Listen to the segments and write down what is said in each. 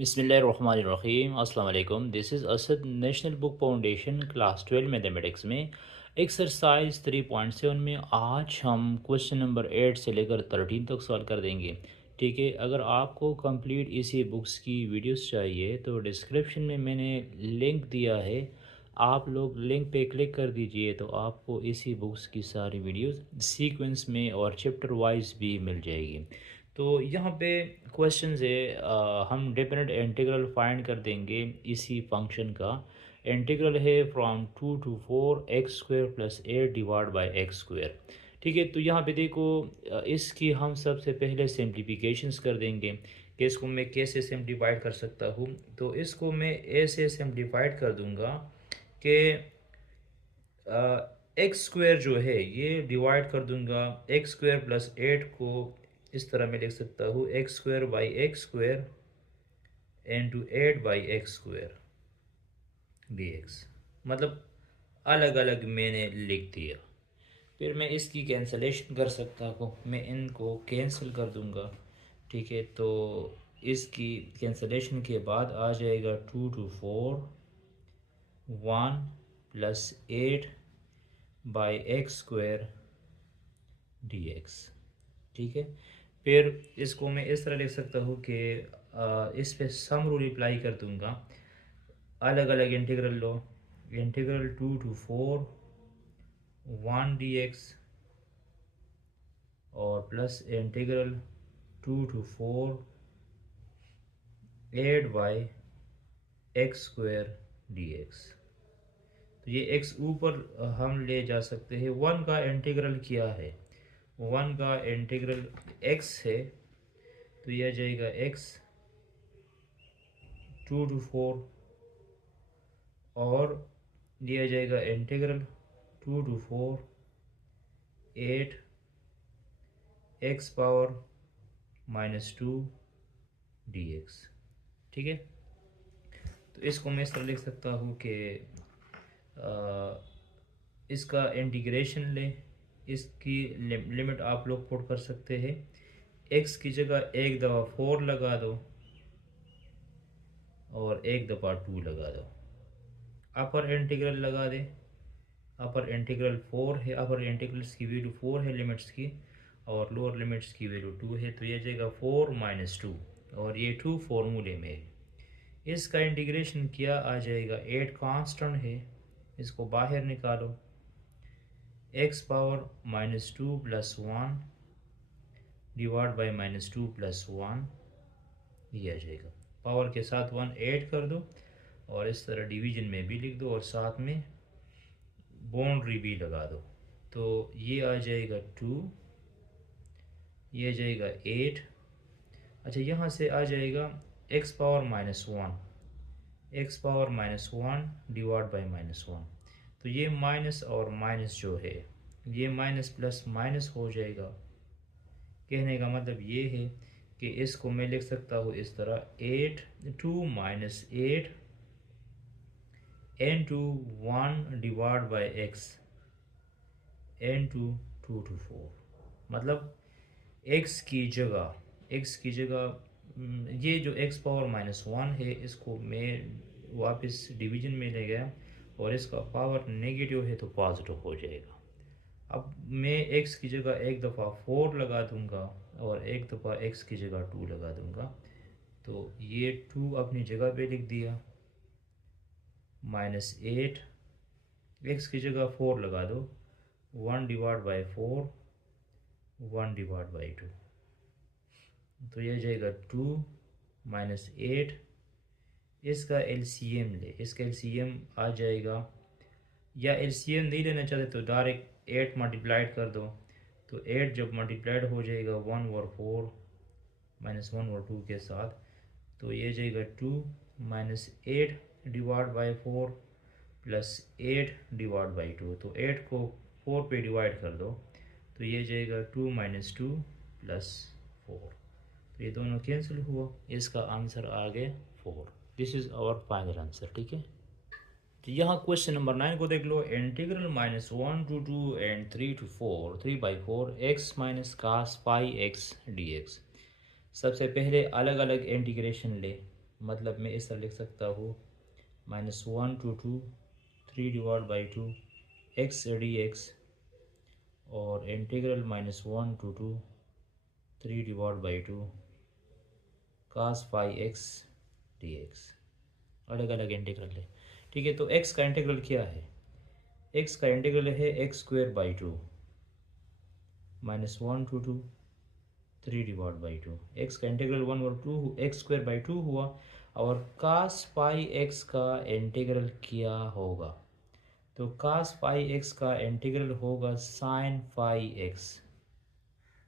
बिस्मिल्लाहिर्रहमानिर्रहीम अस्सलाम वालेकुम। This is Asad national book foundation class 12 mathematics में एक्सरसाइज 3.7 में आज हम क्वेश्चन नंबर 8 से लेकर 13 तक सॉल्व कर देंगे। ठीक है, अगर आपको कंप्लीट इसी बुक्स की वीडियोस चाहिए तो डिस्क्रिप्शन में मैंने लिंक दिया है, आप लोग लिंक पे क्लिक कर दीजिए तो आपको इसी बुक्स की सारी वीडियोस सीक्वेंस में और चैप्टर वाइज भी मिल जाएगी। तो यहाँ पे क्वेश्चन है, हम डिफरेंट इंटीग्रल फाइंड कर देंगे इसी फंक्शन का। इंटीग्रल है from 2 to 4 x² + 8 divide by x²। ठीक है, तो यहाँ पे देखो, इसकी हम सबसे पहले सिंप्लीफिकेशंस कर देंगे कि इसको मैं कैसे सिंप्लीफाइड कर सकता हूँ। तो इसको मैं ऐसे सिंप्लीफाइड कर दूँगा कि x² जो है ये डिवाइड कर दूंगा x² + 8 को। इस तरह मैं लिख सकता हूँ x² by x² into 8 by x² dx। मतलब अलग अलग मैंने लिख दिया। फिर मैं इसकी कैंसलेशन कर सकता हूँ, मैं इनको कैंसिल कर दूंगा। ठीक है, तो इसकी कैंसलेशन के बाद आ जाएगा 2 to 4 1 + 8 बाई x² dx। ठीक है, फिर इसको मैं इस तरह लिख सकता हूँ कि इस पे सम रूल अप्लाई कर दूंगा। अलग अलग integral low, integral 2 to 4 1 dx और plus integral 2 to 4 8 by x² dx। तो ये x ऊपर हम ले जा सकते हैं। 1 का इंटीग्रल क्या है, 1 का इंटीग्रल x है, तो यह जाएगा x 2 to 4 और दिया जाएगा इंटीग्रल 2 to 4 8 x⁻² dx। ठीक है, तो इसको मैं इस तरह लिख सकता हूँ कि इसका इंटीग्रेशन ले, इसकी लिमिट आप लोग पुट कर सकते हैं। x की जगह एक दफ़ा 4 लगा दो और एक दफ़ा 2 लगा दो। अपर इंटीग्रल लगा दे, अपर इंटीग्रल 4 है, अपर इंटीग्रल्स की वैल्यू 4 है लिमिट्स की, और लोअर लिमिट्स की वैल्यू 2 है। तो ये जाएगा 4 - 2 और ये 2 फॉर्मूले में है। इसका इंटीग्रेशन क्या आ जाएगा, 8 कांस्टेंट है, इसको बाहर निकालो, x⁻² + 1 डिवाइड बाई -2 + 1 ये आ जाएगा। पावर के साथ 1 ऐड कर दो और इस तरह डिवीजन में भी लिख दो और साथ में बाउंड्री भी लगा दो। तो ये आ जाएगा 2, ये आ जाएगा 8। अच्छा, यहाँ से आ जाएगा x⁻−1, x⁻−1 डिवाइड बाई -1। तो ये माइनस और माइनस जो है ये माइनस प्लस माइनस हो जाएगा। कहने का मतलब ये है कि इसको मैं लिख सकता हूँ इस तरह 2 - 8 into 1 divide by x into 2 to 4। मतलब x की जगह ये जो x⁻−1 है इसको मैं वापस डिवीजन में ले गया और इसका पावर नेगेटिव है तो पॉजिटिव हो जाएगा। अब मैं x की जगह एक दफ़ा 4 लगा दूंगा और एक दफ़ा x की जगह 2 लगा दूंगा। तो ये 2 अपनी जगह पे लिख दिया, -8 x की जगह 4 लगा दो, 1 डिवाइड बाई 4 1 डिवाइड बाई 2। तो यह जाएगा 2 - 8। इसका एलसीएम ले, इसका एलसीएम आ जाएगा, या एलसीएम नहीं लेना चाहते तो डायरेक्ट 8 मल्टीप्लाइड कर दो। तो 8 जब मल्टीप्लाइड हो जाएगा 1 और 4 -1 और 2 के साथ, तो ये जाएगा 2 - 8 divide by 4 plus 8 divide by 2। तो 8 को 4 पे डिवाइड कर दो, तो ये जाएगा 2 - 2 + 4। तो ये दोनों कैंसिल हुआ, इसका आंसर आ गया 4। This is our final answer. ठीक है, तो यहाँ क्वेश्चन नंबर 9 को देख लो। Integral -1 to 2 and 3 to 4 3/4 x - cos πx dx। सबसे पहले अलग अलग इंटीग्रेशन ले, मतलब मैं इस तरह लिख सकता हूँ -1 to 2 3 divide by 2 x d x और integral -1 to 2 3 divide by 2 cos phi x d x. अलग अलग इंटीग्रल है, ठीक है। तो x का इंटीग्रल क्या है? x का इंटीग्रल है x square by 2 -1 to 2 3 divide by 2। X का इंटीग्रल 1 और 2 एक्स स्क्वायर बाई 2 हुआ, और cos पाई एक्स का इंटीग्रल क्या होगा? तो cos पाई एक्स का इंटीग्रल होगा sin फाई एक्स।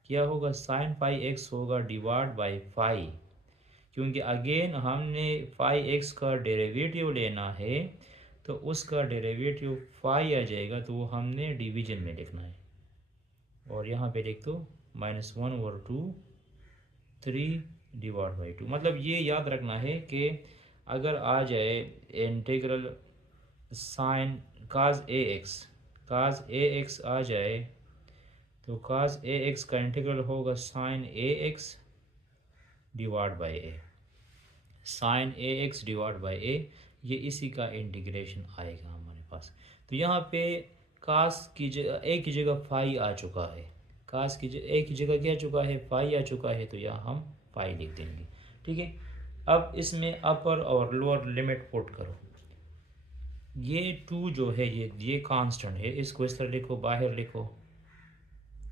क्या होगा? sin फाई एक्स होगा डिवाइड बाई फाई, क्योंकि अगेन हमने फाई एक्स का डेरिवेटिव लेना है, तो उसका डेरिवेटिव फाई आ जाएगा, तो वो हमने डिवीजन में लिखना है। और यहाँ पे लिख दो -1 और 2 3 डिवाइड बाई 2। मतलब ये याद रखना है कि अगर आ जाए integral sine cos a x आ जाए, तो काज ए एक्स का इंटीग्रल होगा sine a x divide by a. Sine a x divide by a, ये इसी का इंटीग्रेशन आएगा हमारे पास। तो यहाँ पे कास की जगह ए की जगह फाई आ चुका है, कास की ए की जगह क्या चुका है? फाई आ चुका है, तो यहाँ हम फाई लिख देंगे, ठीक है। अब इसमें अपर और लोअर लिमिट पुट करो। ये 2 जो है ये कांस्टेंट है, इसको इस तरह लिखो, बाहर लिखो,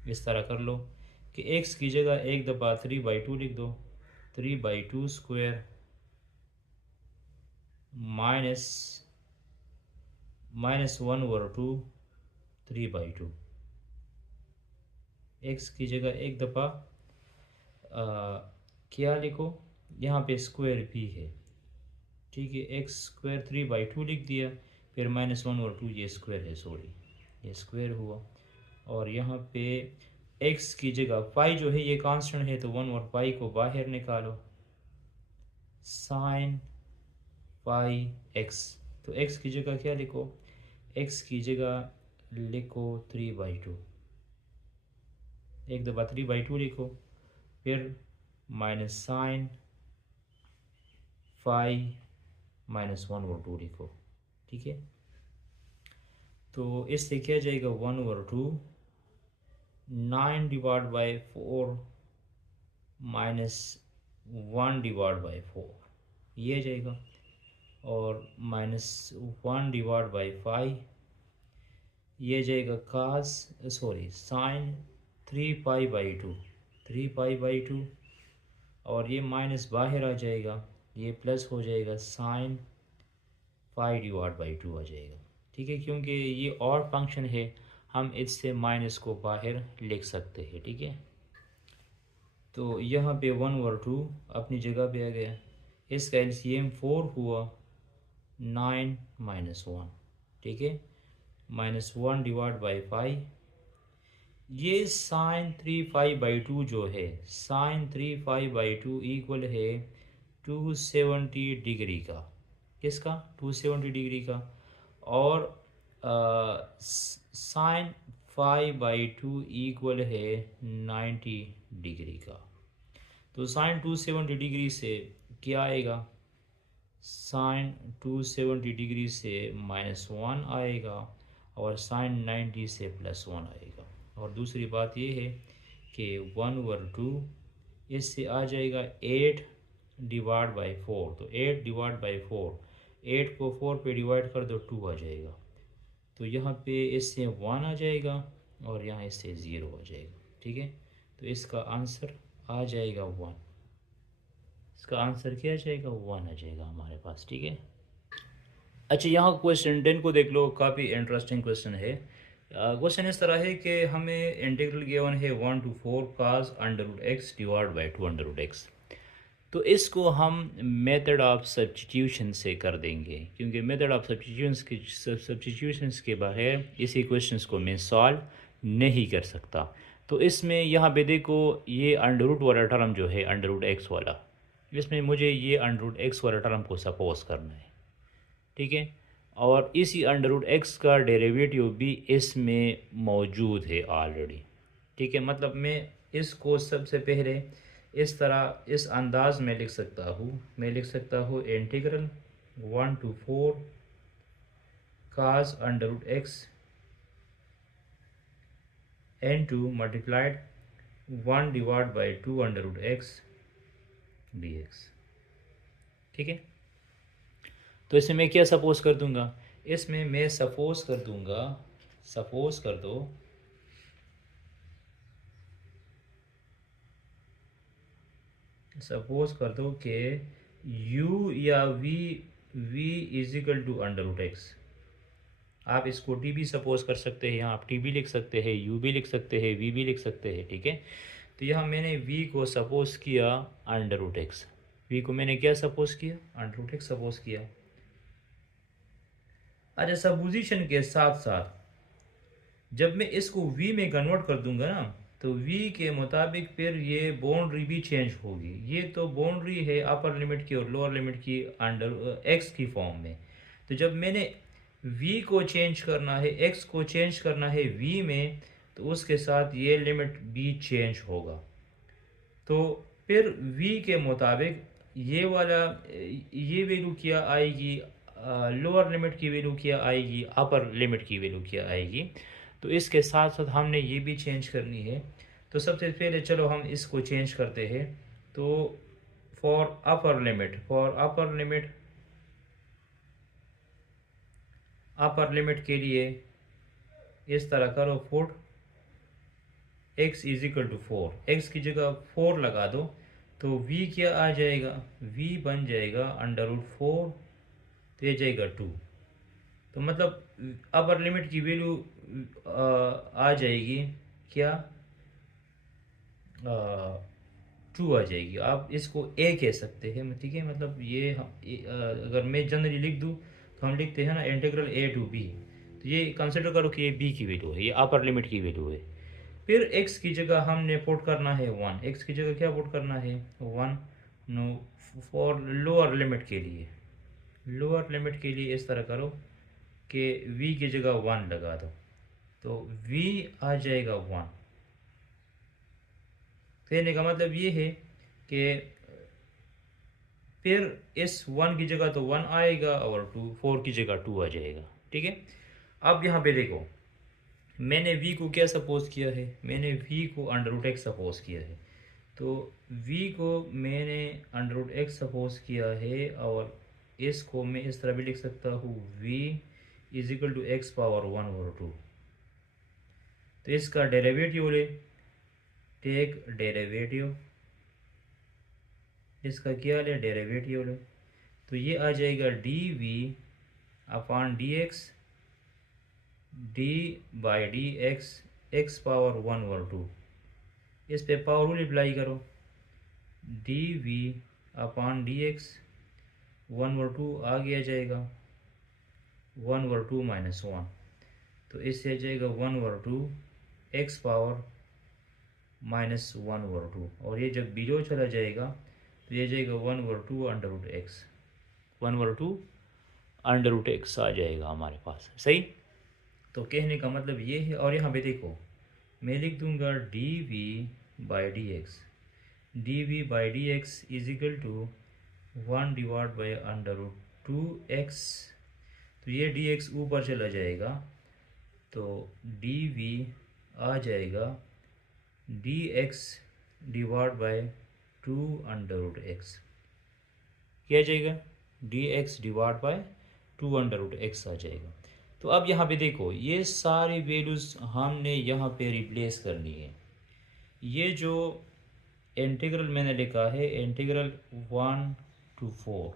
इस तरह कर लो कि एक्स की जगह एक दफ़ा 3/2 लिख दो, 3/2 स्क्वायर -1 ओवर 2 3/2। एक्स की जगह एक दफ़ा क्या लिखो, यहाँ पे स्क्वायर भी है, ठीक है। एक्स स्क्वायर 3/2 लिख दिया, फिर -1 और 2 ये स्क्वायर है, सॉरी ये स्क्वायर हुआ। और यहाँ पे एक्स की जगह पाई जो है ये कांस्टेंट है, तो 1 और पाई को बाहर निकालो, साइन पाई एक्स। तो एक्स की जगह क्या लिखो? एक्स की जगह लिखो 3/2, एक दफ़ा 3/2 लिखो, फिर माइनस साइन फाई -1 और 2 लिखो, ठीक है। तो इससे क्या जाएगा? 1 और 2 9 डिवाइड बाई 4 -1 डिवाइड बाई 4 ये जाएगा, और -1 डिवाइड बाई 5 ये जाएगा कास साइन 3π/2 3π/2, और ये माइनस बाहर आ जाएगा, ये प्लस हो जाएगा, साइन 5 डिवाइड बाई 2 आ जाएगा, ठीक है। क्योंकि ये और फंक्शन है, हम इससे माइनस को बाहर लिख सकते हैं, ठीक है। तो यहाँ पे 1 और 2 अपनी जगह पे आ गया, इसका एलसीएम 4 हुआ, 9 -1, ठीक है, -1 डिवाइड बाई 5। ये साइन 3π/2 जो है, साइन 3π/2 इक्वल है 270 डिग्री का, किसका? 270 डिग्री का। और साइन 5/2 इक्वल है 90 डिग्री का। तो साइन 270 डिग्री से क्या आएगा? साइन 270 डिग्री से -1 आएगा, और साइन 90 से +1 आएगा। और दूसरी बात ये है कि 1 ओवर 2 इससे आ जाएगा 8 डिवाइड बाई 4। तो 8 डिवाइड बाई 4, 8 को 4 पे डिवाइड कर दो, 2 आ जाएगा। तो यहाँ पे इससे 1 आ जाएगा, और यहाँ इससे 0 आ जाएगा, ठीक है। तो इसका आंसर आ जाएगा 1। इसका आंसर क्या आ जाएगा? 1 आ जाएगा हमारे पास, ठीक है। अच्छा, यहाँ क्वेश्चन 10 को देख लो, काफ़ी इंटरेस्टिंग क्वेश्चन है। क्वेश्चन इस तरह है कि हमें इंटीग्रल गिवन है 1 to 4 cos √x divide by 2√x। तो इसको हम मेथड ऑफ सब्स्टिट्यूशन से कर देंगे, क्योंकि मेथड ऑफ सब्स्टिट्यूशंस के बगैर इसी क्वेश्चंस को मैं सॉल्व नहीं कर सकता। तो इसमें यहाँ पे देखो, ये √ वाला टर्म जो है, √x वाला, इसमें मुझे ये √x वाला टर्म को सपोज करना है, ठीक है। और इसी √x का डेरिवेटिव भी इसमें मौजूद है ऑलरेडी, ठीक है। मतलब मैं इसको सबसे पहले इस तरह इस अंदाज में लिख सकता हूँ, मैं लिख सकता हूँ integral 1 to 4 cos under root X n2 multiplied 1 divide by 2 under root X dx। ठीक है, तो इसमें मैं क्या सपोज कर दूंगा, इसमें मैं सपोज कर दूंगा, सपोज कर दो कि u या v is equal to under root X. आप इसको टी भी सपोज कर सकते हैं, यहाँ आप टी भी लिख सकते हैं, u भी लिख सकते हैं, v भी लिख सकते हैं। ठीक है, तो यहाँ मैंने v को सपोज किया अंडर रूट एक्स, v को मैंने क्या सपोज किया, अंडर रूट एक्स सपोज किया। अच्छा, सपोजिशन के साथ साथ जब मैं इसको v में कन्वर्ट कर दूंगा ना, तो v के मुताबिक फिर ये बाउंड्री भी चेंज होगी। ये तो बाउंड्री है अपर लिमिट की और लोअर लिमिट की अंडर x की फॉर्म में। तो जब मैंने v को चेंज करना है, x को चेंज करना है v में, तो उसके साथ ये लिमिट भी चेंज होगा। तो फिर v के मुताबिक ये वाला ये वैल्यू क्या आएगी, लोअर लिमिट की वैल्यू क्या आएगी, अपर लिमिट की वैल्यू क्या आएगी। तो इसके साथ साथ हमने ये भी चेंज करनी है। तो सबसे पहले चलो हम इसको चेंज करते हैं। तो फॉर अपर लिमिट के लिए इस तरह करो, put x is equal to 4, X की जगह 4 लगा दो, तो v क्या आ जाएगा, v बन जाएगा अंडर रूट 4, तो ये जाएगा 2। तो मतलब अपर लिमिट की वैल्यू आ जाएगी क्या, 2 आ जाएगी। आप इसको a कह सकते हैं, ठीक है। मतलब ये अगर मैं जनरली लिख दूँ तो हम लिखते हैं ना इंटीग्रल a टू b, तो ये कंसिडर करो कि ये b की वैल्यू है, ये अपर लिमिट की वैल्यू है। फिर x की जगह हमने पुट करना है 1, x की जगह क्या पुट करना है 1। नो, फॉर लोअर लिमिट के लिए, लोअर लिमिट के लिए इस तरह करो कि v की जगह 1 लगा दो, तो v आ जाएगा 1। कहने का मतलब ये है कि फिर इस 1 की जगह तो 1 आएगा और 4 की जगह 2 आ जाएगा। ठीक है, अब यहाँ पे देखो मैंने v को क्या सपोज किया है, मैंने v को अंडर रूट एक्स सपोज किया है। तो v को मैंने अंडर रूट एक्स सपोज किया है, और इसको मैं इस तरह भी लिख सकता हूँ v is equal to X power 1 और 2। तो इसका डेरिवेटिव ले, टेक डेरिवेटिव, इसका क्या ले, डेरिवेटिव ले, तो ये आ जाएगा d v upon d x, d by d x, x power 1 और 2। इस पे पावर रूल अप्लाई करो, d v upon d x 1 और 2 आ गया जाएगा, 1 और 2 माइनस 1, तो इससे आ जाएगा 1 और 2 एक्स पावर माइनस 1 और 2, और ये जब बिलो चला जाएगा तो ये जाएगा 1 और 2 अंडर रूट एक्स, 1 और 2 अंडर रूट एक्स आ जाएगा हमारे पास। सही, तो कहने का मतलब ये है। और यहाँ पे देखो मैं लिख दूंगा d v by d x, d v by d x is equal to 1 divide by under root 2x, तो ये डी एक्स ऊपर चला जाएगा, तो डी वी आ जाएगा d x divide by 2 under root x, क्या जाएगा d x divide by 2 under root x आ जाएगा। तो अब यहाँ पे देखो ये सारी वैल्यूज़ हमने यहाँ पे रिप्लेस करनी है। ये जो इंटीग्रल मैंने लिखा है, integral 1 to 4,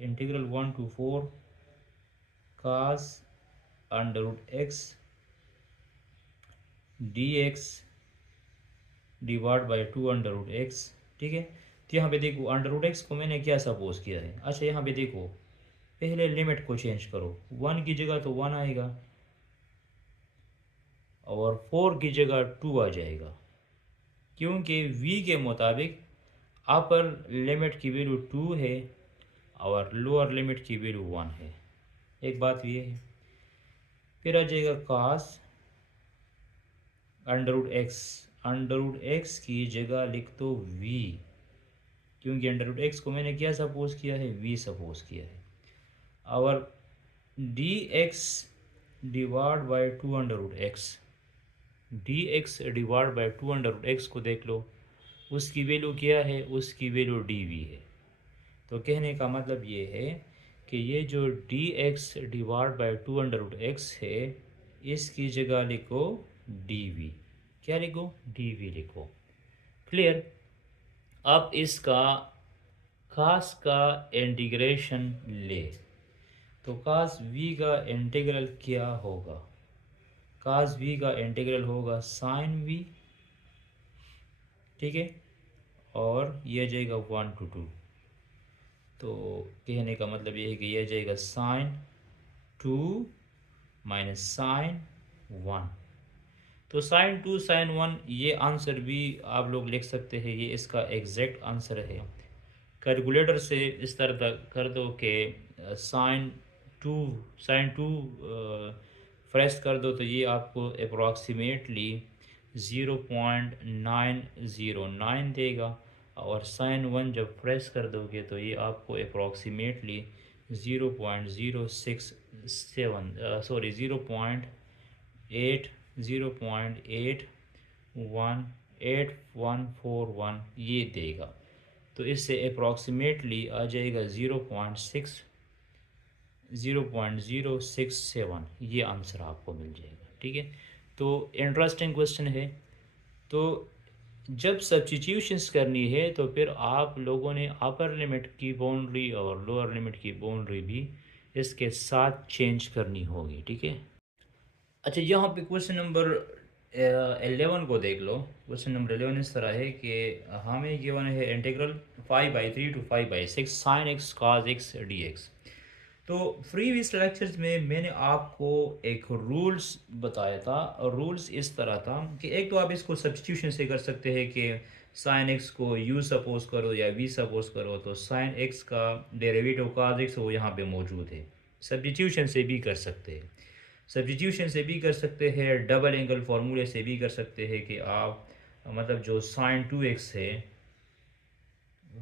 integral 1 to 4 cos under root x d x divide by 2 under root x. ठीक है, तो यहाँ पे देखो अंडर रूट एक्स को मैंने क्या सपोज किया है। अच्छा, यहाँ पे देखो पहले लिमिट को चेंज करो, 1 की जगह तो 1 आएगा और 4 की जगह 2 आ जाएगा, क्योंकि v के मुताबिक अपर लिमिट की वैल्यू 2 है और लोअर लिमिट की वैल्यू 1 है। एक बात ये है। फिर आ जाएगा cos under root x, under root x की जगह लिख दो v, क्योंकि अंडर रूट एक्स को मैंने क्या सपोज किया है, वी सपोज किया है। और d x divide by two under root x, d x divide by two under root x को देख लो, उसकी वैल्यू क्या है, उसकी वैल्यू डी वी है। तो कहने का मतलब ये है कि ये जो d x divide by two under root x है, इसकी जगह लिखो डी वी। क्या लिखो, डी वी लिखो। क्लियर। अब इसका कास का इंटीग्रेशन ले, तो कास वी का इंटीग्रल क्या होगा, कास वी का इंटीग्रल होगा साइन वी, ठीक है, और यह जाएगा 1 to 2। तो कहने का मतलब ये है कि यह जाएगा साइन 2 माइनस साइन 1। तो साइन 2 साइन 1 ये आंसर भी आप लोग लिख सकते हैं, ये इसका एग्जैक्ट आंसर है। कैलकुलेटर से इस तरह कर दो कि साइन 2 फ्रेश कर दो, तो ये आपको अप्रॉक्सीमेटली 0.909 देगा। और साइन 1 जब फ्रेश कर दोगे तो ये आपको अप्रॉक्सीमेटली 0.8141 ये देगा। तो इससे अप्रॉक्सीमेटली आ जाएगा 0.067, ये आंसर आपको मिल जाएगा। ठीक है, तो इंटरेस्टिंग क्वेश्चन है। तो जब सब्स्टिट्यूशंस करनी है तो फिर आप लोगों ने अपर लिमिट की बाउंड्री और लोअर लिमिट की बाउंड्री भी इसके साथ चेंज करनी होगी। ठीक है, अच्छा यहाँ पे क्वेश्चन नंबर 11 को देख लो। क्वेश्चन नंबर 11 इस तरह है कि हमें गिवन है integral 5/3 to 5/6 sine x cos x d x. तो प्रीवियस लेक्चर्स में मैंने आपको एक रूल्स बताया था, और रूल्स इस तरह था कि एक तो आप इसको सब्स्टिट्यूशन से कर सकते हैं कि साइन एक्स को यू सपोज करो या वी सपोज करो, तो साइन एक्स का डेरिवेटिव कॉस एक्स वो यहाँ पे मौजूद है। सब्स्टिट्यूशन से भी कर सकते हैं, सब्स्टिट्यूशन से भी कर सकते हैं, डबल एंगल फार्मूले से भी कर सकते हैं कि आप मतलब जो साइन 2x है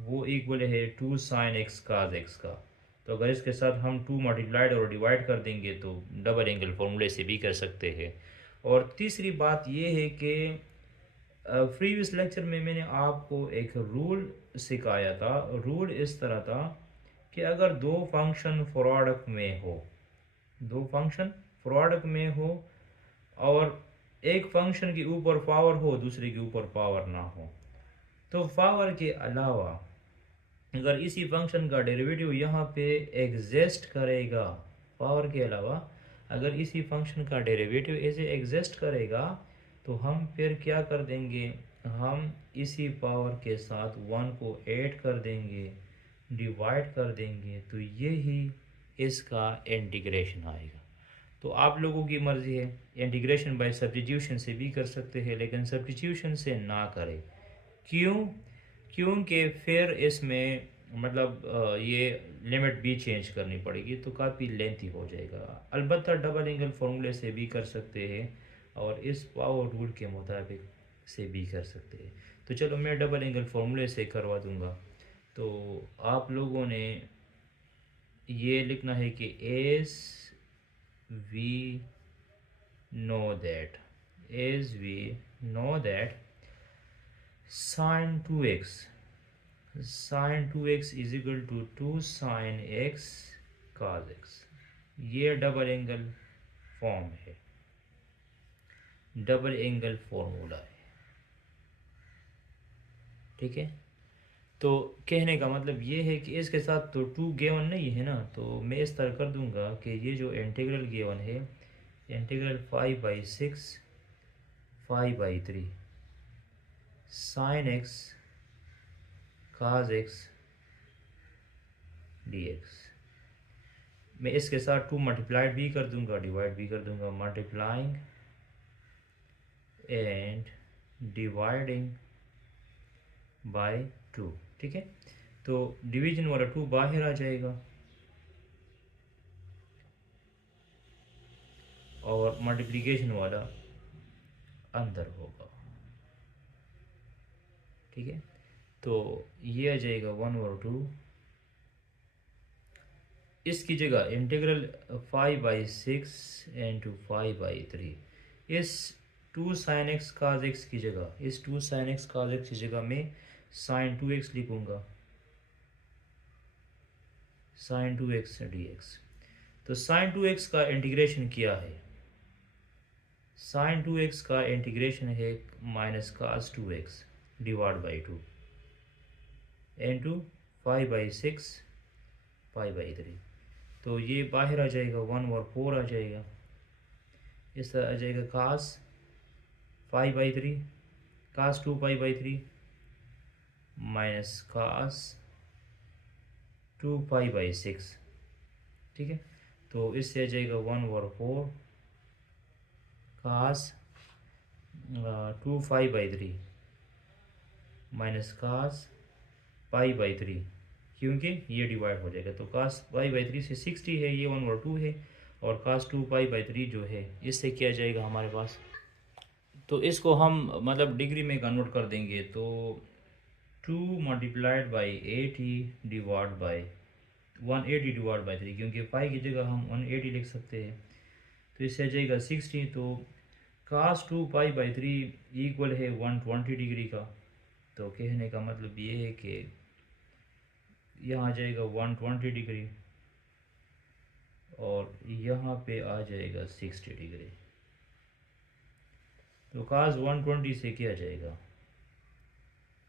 वो इक्वल है 2 साइन एक्स काज एक्स का। तो अगर इसके साथ हम 2 मल्टीप्लाइड और डिवाइड कर देंगे तो डबल एंगल फार्मूले से भी कर सकते हैं। और तीसरी बात ये है कि प्रीवियस लेक्चर में मैंने आपको एक रूल सिखाया था। रूल इस तरह था कि अगर दो फंक्शन प्रोडक्ट में हो, दो फंक्शन प्रोडक्ट में हो और एक फंक्शन के ऊपर पावर हो दूसरे के ऊपर पावर ना हो, तो पावर के अलावा अगर इसी फंक्शन का डेरिवेटिव यहाँ पे एग्जिस्ट करेगा, पावर के अलावा अगर इसी फंक्शन का डेरिवेटिव ऐसे एग्जिस्ट करेगा, तो हम फिर क्या कर देंगे, हम इसी पावर के साथ 1 को ऐड कर देंगे, डिवाइड कर देंगे, तो यही इसका इंटीग्रेशन आएगा। तो आप लोगों की मर्ज़ी है, इंटीग्रेशन बाय सब्स्टिट्यूशन से भी कर सकते हैं, लेकिन सब्स्टिट्यूशन से ना करें। क्यों? क्योंकि फिर इसमें मतलब ये लिमिट भी चेंज करनी पड़ेगी, तो काफ़ी लेंथी हो जाएगा। अलबत्ता डबल एंगल फार्मूले से भी कर सकते हैं और इस पावर रूल के मुताबिक से भी कर सकते हैं। तो चलो मैं डबल एंगल फार्मूले से करवा दूंगा। तो आप लोगों ने ये लिखना है कि as we know that, as we know that sine 2x, sine 2x is equal to 2 sine x cos x। ये डबल एंगल फॉर्म है, डबल एंगल फॉर्मूला है। ठीक है, तो कहने का मतलब ये है कि इसके साथ तो 2 गिवन नहीं है ना, तो मैं इस तरह कर दूंगा कि ये जो इंटीग्रल गिवन है, इंटीग्रल 5/6 5/3 साइन एक्स काज एक्स dx, मैं इसके साथ 2 मल्टीप्लाइड भी कर दूंगा, डिवाइड भी कर दूंगा, मल्टीप्लाइंग एंड डिवाइडिंग बाय 2। ठीक है, तो डिवीजन वाला 2 बाहर आ जाएगा और मल्टीप्लिकेशन वाला अंदर होगा। ठीक है, तो ये आ जाएगा 1/2, इसकी जगह इंटीग्रल 5/6 इंटू 5/3, इस 2 sin x cos x की जगह, इस 2 sin x cos x की जगह में sin 2x लिखूँगा, sin 2x dx। तो sin 2x का इंटीग्रेशन क्या है? sin 2x का इंटीग्रेशन है minus cos 2x divide by 2 into 5/6 5/3। तो ये बाहर आ जाएगा 1/4 आ जाएगा, इस तरह आ जाएगा cos 5/3 cos 2 5/3 माइनस cos 2 5/6। ठीक है, तो इससे आ जाएगा 1/4 cos 2 5/3 माइनस cos 5/3, क्योंकि ये डिवाइड हो जाएगा। तो cos 5/3 से 60 है, ये 1/2 है, और cos 2 5/3 जो है इससे क्या जाएगा हमारे पास, तो इसको हम मतलब डिग्री में कन्वर्ट कर देंगे। तो 2 multiplied by 80 divide by 180 divide by 3, क्योंकि 5 की जगह हम 180 लिख सकते हैं। तो इससे आ जाएगा 60। तो cos 2 5/3 इक्वल है 120 डिग्री का। तो कहने का मतलब ये है कि यहाँ आ जाएगा 120 डिग्री और यहाँ पे आ जाएगा 60 डिग्री। तो cos 120 से क्या जाएगा,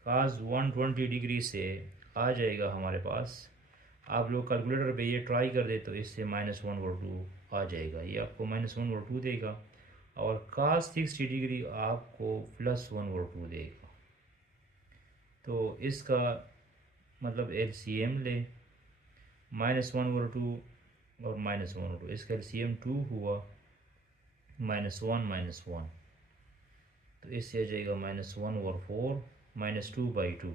cos 120 डिग्री से आ जाएगा हमारे पास, आप लोग कैलकुलेटर पे ये ट्राई कर दे तो इससे -1/2 आ जाएगा, ये आपको -1/2 देगा, और cos 60 डिग्री आपको +1/2 देगा। तो इसका मतलब LCM ले, -1/2 और -1/2, इसका LCM 2 हुआ, -1 -1, तो इससे आ जाएगा -1/4 -2/2,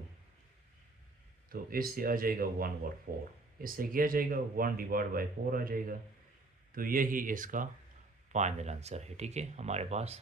तो इससे आ जाएगा 1/4, इससे क्या जाएगा 1 डिवाइड बाई 4 आ जाएगा। तो यही इसका फाइनल आंसर है। ठीक है, हमारे पास